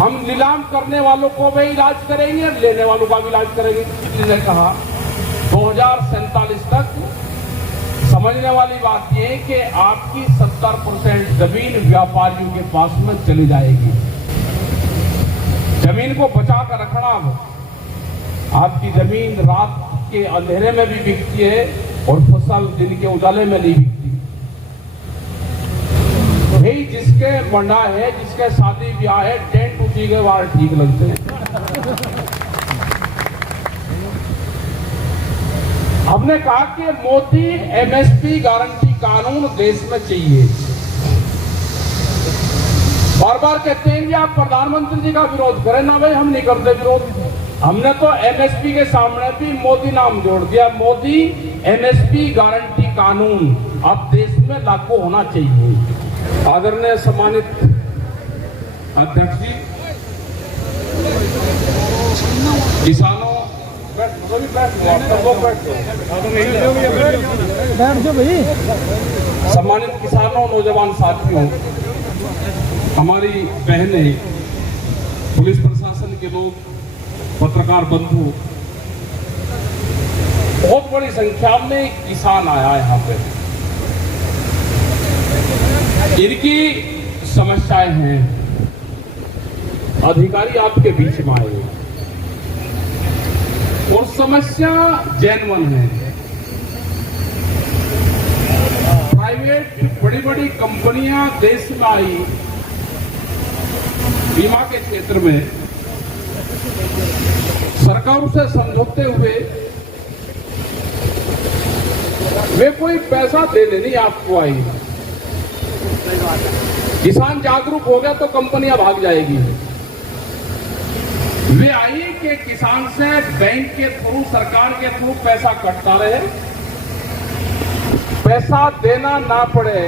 हम नीलाम करने वालों को भी इलाज करेंगे, लेने वालों का भी इलाज करेंगे। इसलिए कहा 2047 तक समझने वाली बात यह है कि आपकी 70% जमीन व्यापारियों के पास में चली जाएगी। जमीन को बचा कर रखना। अब आपकी जमीन रात के अंधेरे में भी बिकती है और फसल दिन के उजाले में नहीं बिकती। भाई जिसके बंडा है, जिसके शादी ब्याह है, टेंट उसी के बाहर ठीक लगते हैं। हमने कहा कि मोदी एमएसपी गारंटी कानून देश में चाहिए। बार बार कहते हैं कि आप प्रधानमंत्री जी का विरोध करें ना। भाई हम नहीं करते विरोध। हमने तो एमएसपी के सामने भी मोदी नाम जोड़ दिया। मोदी एमएसपी गारंटी कानून अब देश में लागू होना चाहिए। आदरणीय सम्मानित अध्यक्ष जी, किसानों सम्मानित किसानों, नौजवान साथियों, हमारी बहनें, पुलिस प्रशासन के लोग, पत्रकार बंधु, बहुत बड़ी संख्या में किसान आया यहाँ पे। इनकी समस्याएं हैं। अधिकारी आपके बीच में आए और समस्या जेन्युइन है। प्राइवेट बड़ी बड़ी कंपनियां देश में आई बीमा के क्षेत्र में, सरकार से समझौते हुए वे कोई पैसा देने नहीं आपको आई। किसान जागरूक हो गया तो कंपनियां भाग जाएगी। वे आई कि किसान से बैंक के थ्रू, सरकार के थ्रू पैसा कटता रहे, पैसा देना ना पड़े,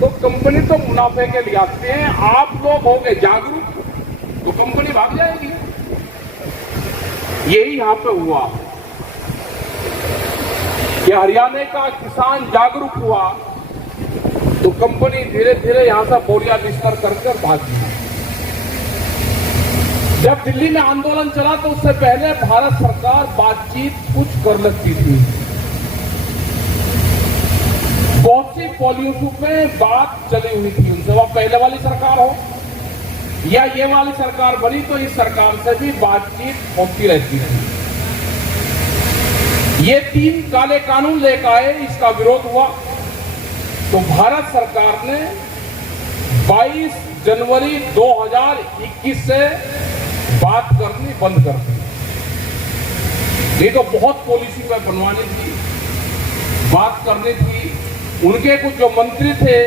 तो कंपनी तो मुनाफे के लिए आते हैं। आप लोग हो गए जागरूक तो कंपनी भाग जाएगी। यही यहां पे हुआ कि हरियाणा का किसान जागरूक हुआ तो कंपनी धीरे धीरे यहां से बोरिया बिस्तर कर भागी। जब दिल्ली में आंदोलन चला तो उससे पहले भारत सरकार बातचीत कुछ कर लगती थी। बहुत सी पॉलिसी पे बात चली हुई थी उनसे। वह पहले वाली सरकार हो या ये वाली सरकार बनी तो इस सरकार से भी बातचीत होती रहती थी। ये 3 काले कानून लेकर आए, इसका विरोध हुआ तो भारत सरकार ने 22 जनवरी 2021 से बात करनी बंद कर दी। ये तो बहुत पॉलिसी पे बनवानी थी, बात करनी थी। उनके कुछ जो मंत्री थे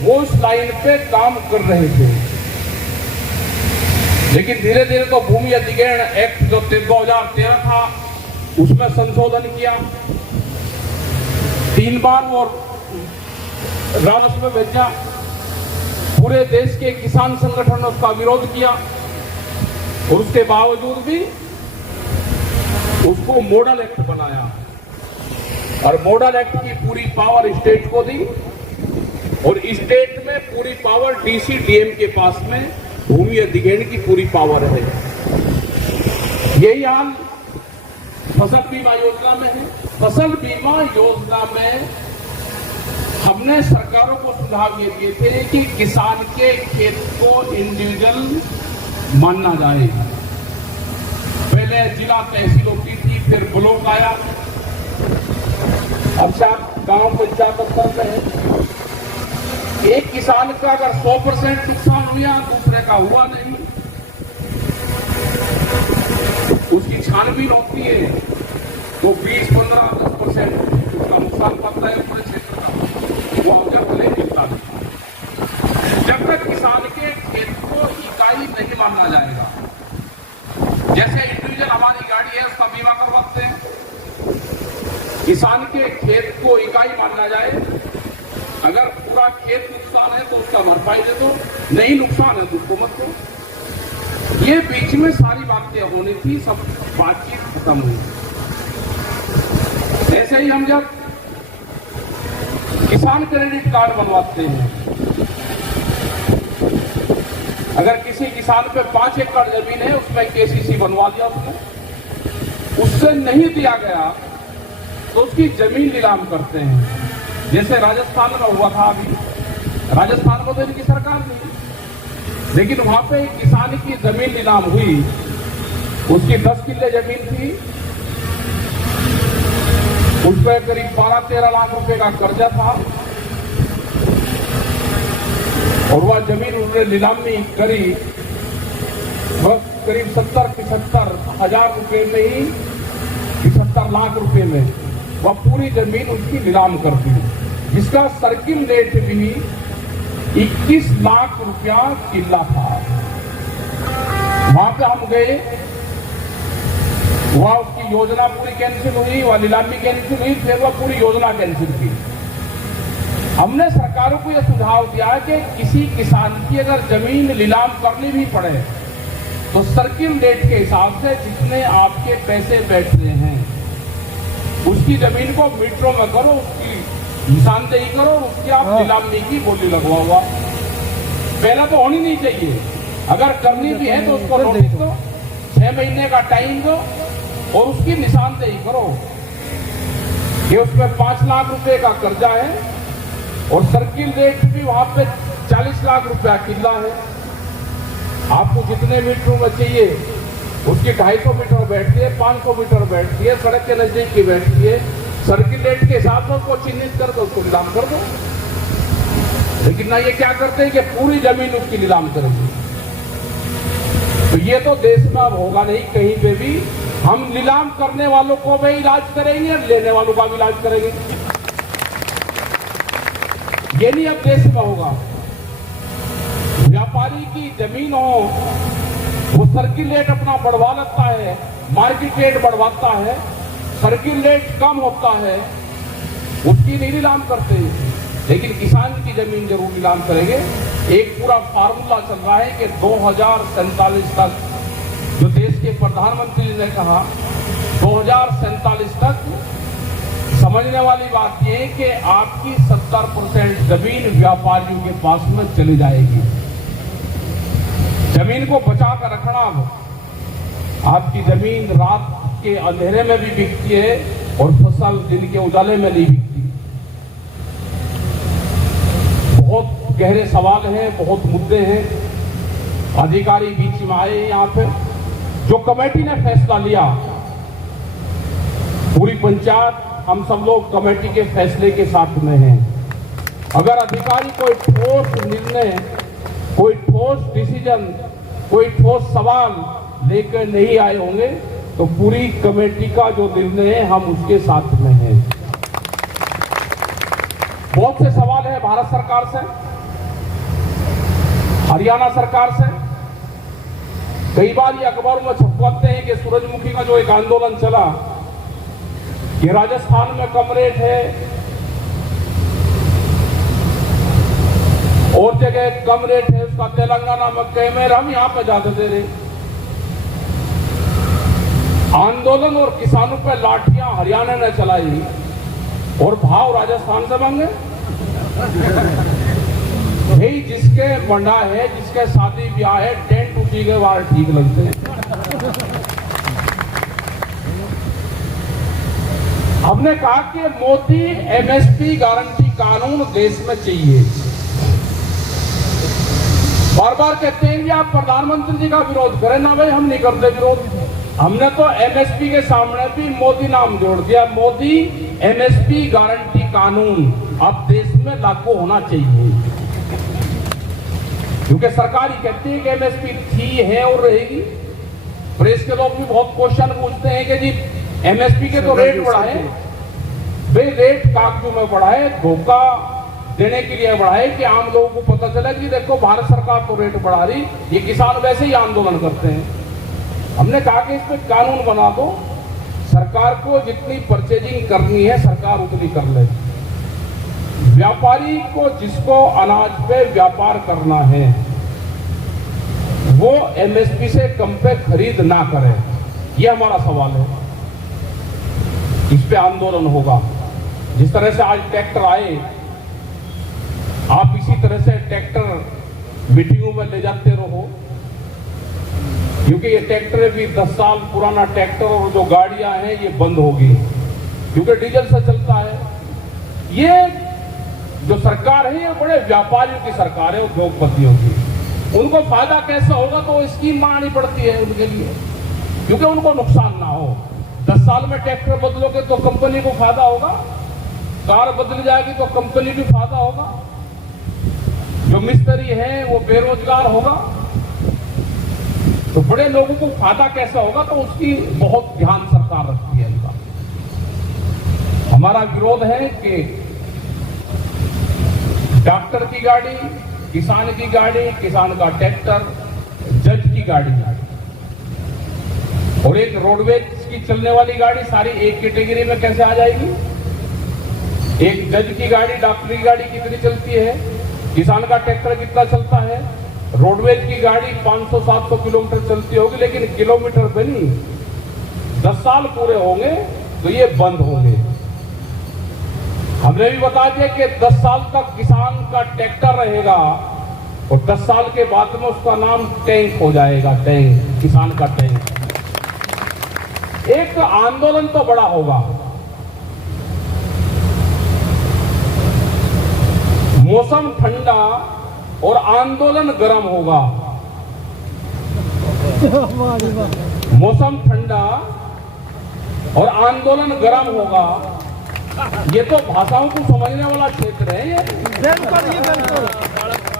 वो इस लाइन पे काम कर रहे थे, लेकिन धीरे धीरे तो भूमि अधिग्रहण एक्ट जो 2013 था उसमें संशोधन किया। 3 बार वो राजस्व में भेजा। पूरे देश के किसान संगठन ने उसका विरोध किया और उसके बावजूद भी उसको मॉडल एक्ट बनाया और मॉडल एक्ट की पूरी पावर स्टेट को दी और स्टेट में पूरी पावर डीसी डीएम के पास में भूमि अधिग्रहण की पूरी पावर है। यही हाल फसल बीमा योजना में है। फसल बीमा योजना में हमने सरकारों को सुझाव ये दिए थे कि किसान के खेत को इंडिविजुअल मानना जाए। पहले जिला तहसील होती थी, फिर ब्लॉक आया, अब से आप गांव पंचायत स्तर पे है। एक किसान का अगर 100% नुकसान हुआ, दूसरे का हुआ नहीं, उसकी छानबीन होती है तो 20-15-10% उसका नुकसान पड़ता है पूरे क्षेत्र का, वो अवजब नहीं मिलता। जब तक किसान के खेत को इकाई नहीं माना जाएगा, जैसे इंडिविजुअल हमारी गाड़ी है उसका बीमा करवाते हैं, किसान के खेत को इकाई माना जाए। अगर पूरा खेत नुकसान है तो उसका भरपाई दे दो, नहीं नुकसान है तो उसको मत दो। ये बीच में सारी बातें होनी थी, सब बातचीत खत्म हुई। ऐसे ही हम जब किसान क्रेडिट कार्ड बनवाते हैं, अगर किसी किसान पे 5 एकड़ जमीन है, उसमें केसीसी बनवा दिया उसने, उससे नहीं दिया गया तो उसकी जमीन नीलाम करते हैं। जैसे राजस्थान में हुआ था अभी, राजस्थान को तो इनकी सरकार नहीं, लेकिन वहां पे एक किसान की जमीन नीलाम हुई, उसकी 10 किल्ले जमीन थी, उस पर करीब 12-13 लाख रुपए का कर्जा था और वह जमीन उन्होंने नीलामी करी बस करीब 70-75 हजार रुपए में ही, 75 लाख रुपए में वह पूरी जमीन उसकी नीलाम कर दी, जिसका सर्किल रेट भी 21 लाख रुपया किल्ला था। वहां पे हम गए, वह उसकी योजना पूरी कैंसिल हुई, वह नीलामी कैंसिल हुई, फिर वह पूरी योजना कैंसिल की। हमने सरकारों को यह सुझाव दिया कि किसी किसान की अगर जमीन नीलाम करनी भी पड़े तो सर्किल रेट के हिसाब से जितने आपके पैसे बैठ रहे हैं उसकी जमीन को मीटरों में करो, उसकी निशानदेही करो, उसकी आप नीलामी की बोली लगवा हुआ। पहला तो होनी नहीं चाहिए, अगर करनी भी है तो उसको नोटिस दो, 6 महीने का टाइम दो और उसकी निशानदेही करो कि उसमें 5 लाख रुपए का कर्जा है और सर्किल रेट भी वहां पे 40 लाख रुपया किल्ला है। आपको जितने मीटरों में चाहिए उसकी 250 मीटर बैठती है, 500 मीटर बैठती है, सड़क के नजदीक की बैठती है, सर्किल रेट के हिसाब से उसको चिन्हित कर दो, उसको नीलाम कर दो। लेकिन ना ये क्या करते हैं कि पूरी जमीन उसकी नीलाम करेंगे। तो ये तो देश में अब होगा नहीं कहीं पे भी, हम नीलाम करने वालों को भी इलाज करेंगे और लेने वालों का भी इलाज करेंगे। ये नहीं अब देश में होगा। व्यापारी की जमीन हो, वो सर्किल रेट अपना बढ़वा लेता है, मार्केट रेट बढ़वाता है, सर्किल रेट कम होता है, उसकी नहीं नीलाम करते, लेकिन किसान की जमीन जरूर नीलाम करेंगे। एक पूरा फार्मूला चल रहा है कि 2047 तक, जो देश के प्रधानमंत्री ने कहा 2047 तक, समझने वाली बात यह है कि आपकी 70% जमीन व्यापारियों के पास में चली जाएगी। जमीन को बचा कर रखना, आपकी जमीन रात के अंधेरे में भी बिकती है और फसल दिन के उजाले में नहीं बिकती। बहुत गहरे सवाल हैं, बहुत मुद्दे हैं। अधिकारी बीच में आए यहाँ पे, जो कमेटी ने फैसला लिया, पूरी पंचायत हम सब लोग कमेटी के फैसले के साथ में हैं। अगर अधिकारी कोई ठोस निर्णय, कोई ठोस डिसीजन, कोई ठोस सवाल लेकर नहीं आए होंगे तो पूरी कमेटी का जो निर्णय है हम उसके साथ में हैं। बहुत से सवाल है भारत सरकार से, हरियाणा सरकार से। कई बार ये अखबारों में छपवाते हैं कि सूरजमुखी का जो एक आंदोलन चला, ये राजस्थान में कम रेट है और जगह कम रेट है, उसका तेलंगाना में कम है, हम यहां पे ज्यादा दे रहे। आंदोलन और किसानों पर लाठियां हरियाणा ने चलाई और भाव राजस्थान से मांगे। भाई जिसके मंडा है, जिसके शादी ब्याह है, टेंट उठी के बाहर ठीक लगते हैं। हमने कहा कि मोदी एमएसपी गारंटी कानून देश में चाहिए। बार बार कहते हैं कि आप प्रधानमंत्री जी का विरोध करें ना, भाई हम नहीं करते विरोध। हमने तो एमएसपी के सामने भी मोदी नाम जोड़ दिया। मोदी एमएसपी गारंटी कानून अब देश में लागू होना चाहिए, क्योंकि सरकार ही कहती है कि एमएसपी थी, है और रहेगी। प्रेस के लोग भी बहुत क्वेश्चन पूछते हैं कि जी एमएसपी के तो रेट बढ़ाए, भाई रेट कागजों में बढ़ाए, धोखा देने के लिए बढ़ाए कि आम लोगों को पता चला कि देखो भारत सरकार तो रेट बढ़ा रही, ये किसान वैसे ही आंदोलन करते हैं। हमने कहा कि इस पे कानून बना दो, सरकार को जितनी परचेजिंग करनी है सरकार उतनी कर ले। व्यापारी को जिसको अनाज पे व्यापार करना है वो एमएसपी से कम पे खरीद ना करे, ये हमारा सवाल है। इस पे आंदोलन होगा। जिस तरह से आज ट्रैक्टर आए, आप इसी तरह से ट्रैक्टर मीटिंगों में ले जाते रहो, क्योंकि ये ट्रैक्टर भी 10 साल पुराना ट्रैक्टर और जो गाड़ियां हैं ये बंद होगी, क्योंकि डीजल से चलता है। ये जो सरकार है ये बड़े व्यापारियों की सरकार है, उद्योगपतियों की। उनको फायदा कैसे होगा तो स्कीम बनानी पड़ती है उनके लिए, क्योंकि उनको नुकसान ना हो। 10 साल में ट्रैक्टर बदलोगे तो कंपनी को फायदा होगा, कार बदल जाएगी तो कंपनी को फायदा होगा, जो मिस्त्री है वो बेरोजगार होगा, तो बड़े लोगों को फायदा कैसे होगा, तो उसकी बहुत ध्यान सरकार रखती है इनका। हमारा विरोध है कि डॉक्टर की गाड़ी, किसान की गाड़ी, किसान का ट्रैक्टर, जज की गाड़ी और एक रोडवेज की चलने वाली गाड़ी सारी एक कैटेगरी में कैसे आ जाएगी? एक जज की गाड़ी, डॉक्टर की गाड़ी कितनी चलती है, किसान का ट्रैक्टर कितना चलता है, रोडवेज की गाड़ी 500-700 किलोमीटर चलती होगी, लेकिन किलोमीटर पे नहीं। 10 साल पूरे होंगे तो ये बंद होंगे। हमने भी बता दिया कि 10 साल तक किसान का ट्रैक्टर रहेगा और 10 साल के बाद में उसका नाम टैंक हो जाएगा, टैंक, किसान का टैंक। एक आंदोलन तो बड़ा होगा, मौसम ठंडा और आंदोलन गर्म होगा। मौसम ठंडा और आंदोलन गर्म होगा। ये तो भाषाओं को समझने वाला क्षेत्र है। ये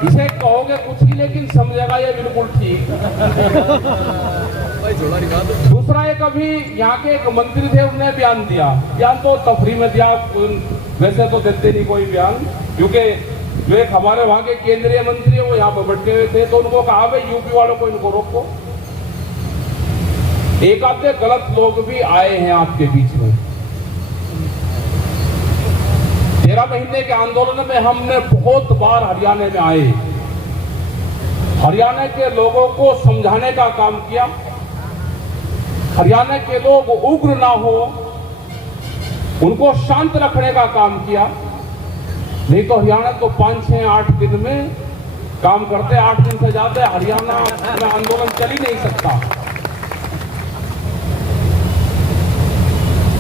इसे कहोगे कुछ ही लेकिन समझेगा ये बिल्कुल ठीक। दूसरा एक अभी यहाँ के एक मंत्री थे, उन्होंने बयान दिया। बयान तो तफरी में दिया, वैसे तो देते नहीं कोई बयान, क्योंकि जो एक हमारे वहां के केंद्रीय मंत्री है वो यहाँ पर बैठे हुए थे, तो उनको कहा भाई यूपी वालों को इनको रोको। एक आधे गलत लोग भी आए हैं आपके बीच में। 13 महीने के आंदोलन में हमने बहुत बार हरियाणा में आए, हरियाणा के लोगों को समझाने का काम किया। हरियाणा के लोग उग्र ना हो, उनको शांत रखने का काम किया। नहीं तो हरियाणा तो 5, 6, 8 दिन में काम करते, 8 दिन से ज्यादा हरियाणा में आंदोलन चल ही नहीं सकता।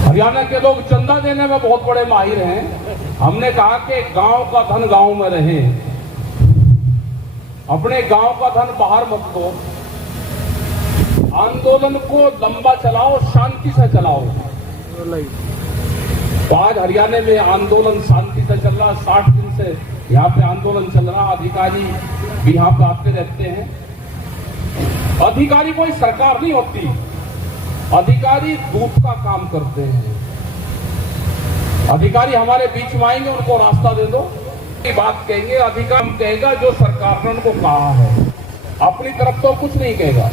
हरियाणा के लोग चंदा देने में बहुत बड़े माहिर हैं। हमने कहा कि गांव का धन गांव में रहे, अपने गांव का धन बाहर मत दो, आंदोलन को लंबा चलाओ, शांति से चलाओ। तो आज हरियाणा में आंदोलन शांति से चल रहा, 60 दिन से यहाँ पे आंदोलन चल रहा। अधिकारी भी यहाँ पे आते रहते हैं। अधिकारी कोई सरकार नहीं होती, अधिकारी दूत का काम करते हैं। अधिकारी हमारे बीच में आएंगे, उनको रास्ता दे दो, ये बात कहेंगे। अधिकारी कहेगा जो सरकार ने उनको कहा है, अपनी तरफ तो कुछ नहीं कहेगा।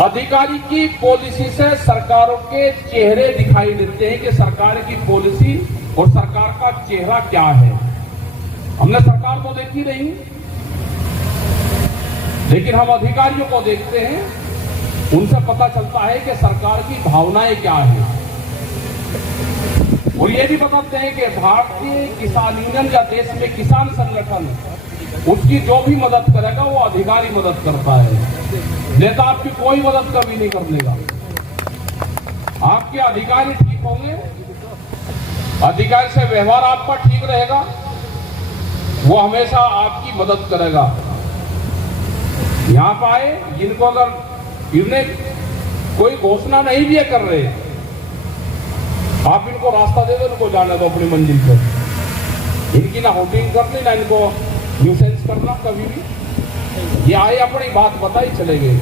अधिकारी की पॉलिसी से सरकारों के चेहरे दिखाई देते हैं कि सरकार की पॉलिसी और सरकार का चेहरा क्या है। हमने सरकार को देखी नहीं, लेकिन हम अधिकारियों को देखते हैं, उनसे पता चलता है कि सरकार की भावनाएं क्या है। और ये भी बताते हैं कि भारतीय किसान यूनियन या देश में किसान संगठन, उसकी जो भी मदद करेगा वो अधिकारी मदद करता है। नेता आपकी कोई मदद कभी नहीं कर लेगा। आपके अधिकारी ठीक होंगे, अधिकारी से व्यवहार आपका ठीक रहेगा, वो हमेशा आपकी मदद करेगा। यहाँ पर आए, जिनको अगर इन्हें कोई घोषणा नहीं भी कर रहे, आप इनको रास्ता दे दो, इनको जाने दो अपनी मंजिल पर। इनकी ना होर्डिंग करनी, ना इनको न्यूसेंस करना कभी भी। ये आए, अपनी बात बताई चले गए।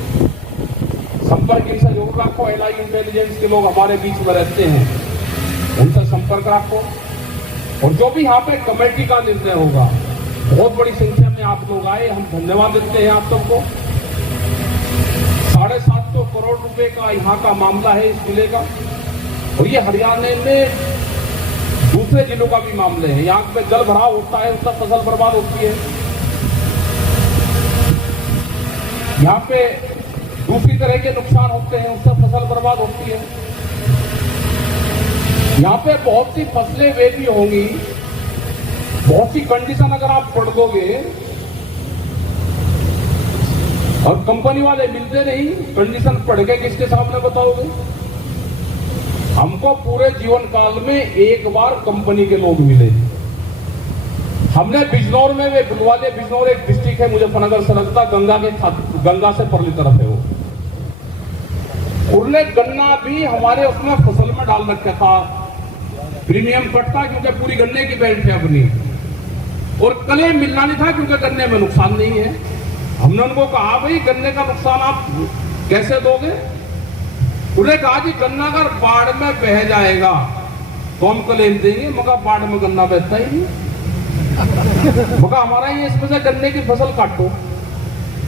संपर्क इनसे जरूर रखो। एलआई इंटेलिजेंस के लोग हमारे बीच में रहते हैं, उनसे संपर्क रखो। और जो भी यहाँ पे कमेटी का निर्णय होगा, बहुत बड़ी संख्या में आप लोग आए, हम धन्यवाद देते हैं आप सबको। 750 करोड़ रुपए का यहाँ का मामला है इस जिले का, और ये हरियाणा में दूसरे जिलों का भी मामले है। यहाँ पे जल भराव होता है, उसका फसल बर्बाद होती है। यहाँ पे दूसरी तरह के नुकसान होते हैं, उससे फसल बर्बाद होती है। यहाँ पे बहुत सी फसलें वे भी होंगी, बहुत सी कंडीशन अगर आप पढ़ दोगे और कंपनी वाले मिलते नहीं, कंडीशन पढ़ के किसके सामने बताओगे? हमको पूरे जीवन काल में एक बार कंपनी के लोग मिले। हमने बिजनौर में, वे बुलवाले बिजनौर एक डिस्ट्रिक्ट है मुजफ्फरनगर से लगता, गंगा से परली तरफ है वो। उन्होंने गन्ना भी हमारे उसमें फसल में डाल रखा था, प्रीमियम कटता क्योंकि पूरी गन्ने की बेल्ट है अपनी, और कले मिलना नहीं था क्योंकि गन्ने में नुकसान नहीं है। हमने उनको कहा भाई गन्ने का नुकसान आप कैसे दोगे? उन्होंने कहा जी गन्ना अगर बाढ़ में बह जाएगा तो हम क्लेम देंगे। मगर बाढ़ में गन्ना बहता ही नहीं। मगर हमारा ये इसमें से गन्ने की फसल काटो,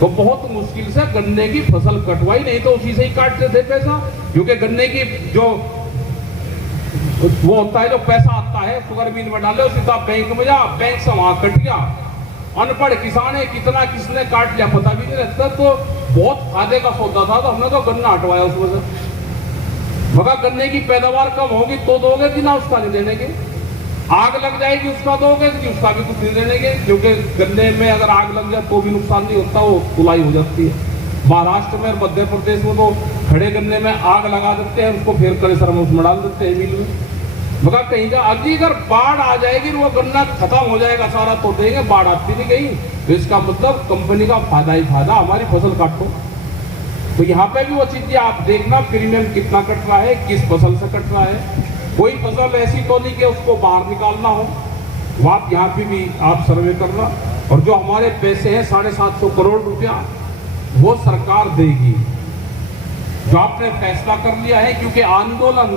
तो बहुत मुश्किल से गन्ने की फसल कटवाई, नहीं तो उसी से ही काटते थे पैसा। क्योंकि गन्ने की जो वो होता है, जो पैसा आता है शुगर मिल में डाले, सीधा बैंक में जा, बैंक से वहां कट गया। अनपढ़ किसान है, कितना किसने काट लिया पता भी नहीं रहता। तो बहुत फायदे का सौदा था, तो हमने तो गन्ना हटवाया उसमें से। मगर गन्ने की पैदावार कम होगी तो दोगे कि ना, उसका नहीं देने के। आग लग जाएगी उसका दोगे कि उसका भी कुछ नहीं देने के, क्योंकि गन्ने में अगर आग लग जाए तो भी नुकसान नहीं होता, वो तुलाई हो जाती है। महाराष्ट्र में, मध्य प्रदेश में तो खड़े गन्ने में आग लगा देते हैं, उसको फिर कलेसर में उसमें डाल देते हैं मिल में। मगर कहीं का अगर बाढ़ आ जाएगी, वो गन्ना खत्म हो जाएगा सारा, तो देंगे। बाढ़ आती नहीं गई तो इसका मतलब कंपनी का फायदा ही फायदा, हमारी फसल काटो। तो यहाँ पे भी वो चीजें आप देखना, प्रीमियम कितना कट रहा है, किस फसल से कट रहा है। कोई फसल ऐसी तो नहीं कि उसको बाहर निकालना हो, वो आप यहाँ पे भी आप सर्वे करना। और जो हमारे पैसे हैं 750 करोड़ रुपया, वो सरकार देगी, जो आपने फैसला कर लिया है। क्योंकि आंदोलन,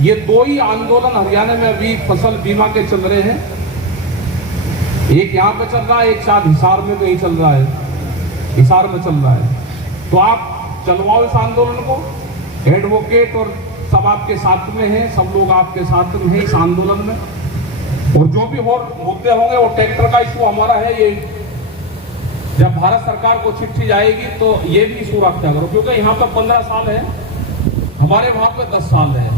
ये दो ही आंदोलन हरियाणा में अभी फसल बीमा के चल रहे हैं। एक यहाँ पे चल रहा है, एक शायद हिसार में कहीं चल रहा है, हिसार में चल रहा है। तो आप चलवाओ इस आंदोलन को। एडवोकेट और सब आपके साथ में हैं, सब लोग आपके साथ में हैं इस आंदोलन में। और जो भी और मुद्दे होंगे, वो ट्रैक्टर का इशू हमारा है। ये जब भारत सरकार को चिट्ठी जाएगी तो ये भी इशू रखा करो, क्योंकि यहाँ पर 15 साल है, हमारे वहां पे 10 साल है।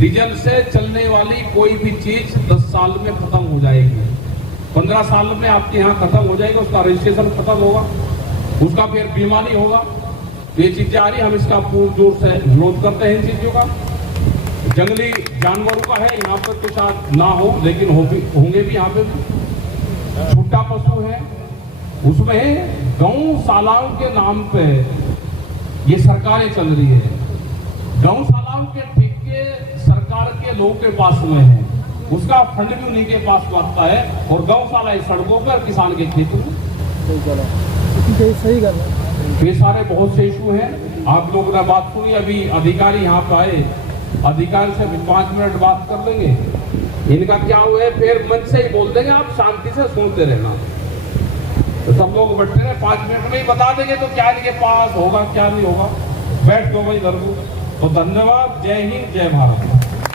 डीजल से चलने वाली कोई भी चीज 10 साल में खत्म हो जाएगी, 15 साल में आपके यहाँ खत्म हो जाएगा, उसका रजिस्ट्रेशन खत्म होगा, उसका फिर बीमा नहीं होगा। ये चीजें आ रही, हम इसका पूर्ण जोर से विरोध करते हैं इन चीजों का। जंगली जानवरों का है यहाँ पर तो शायद ना हो, लेकिन होंगे भी यहाँ पे। छुट्टा पशु है, उसमें गौशालाओं के नाम पे ये सरकारें चल रही है। गौशालाओं के ठेके सरकार के लोगों के पास में है, उसका फंड भी उन्हीं के पास आता है, और गौशाला सड़कों पर, किसान के खेत में। सही गल है। ये सारे बहुत से इशू हैं। आप लोगों ने बात सुनी, अभी अधिकारी यहाँ पे आए, अधिकारी से 5 मिनट बात कर लेंगे। इनका क्या हुआ है, फिर मन से ही बोल देंगे, आप शांति से सुनते रहना। तो सब लोग बैठे रहे, 5 मिनट में ही बता देंगे तो क्या इनके पास होगा क्या नहीं होगा। बैठ दो भाई इधर को। तो धन्यवाद, जय हिंद, जय भारत।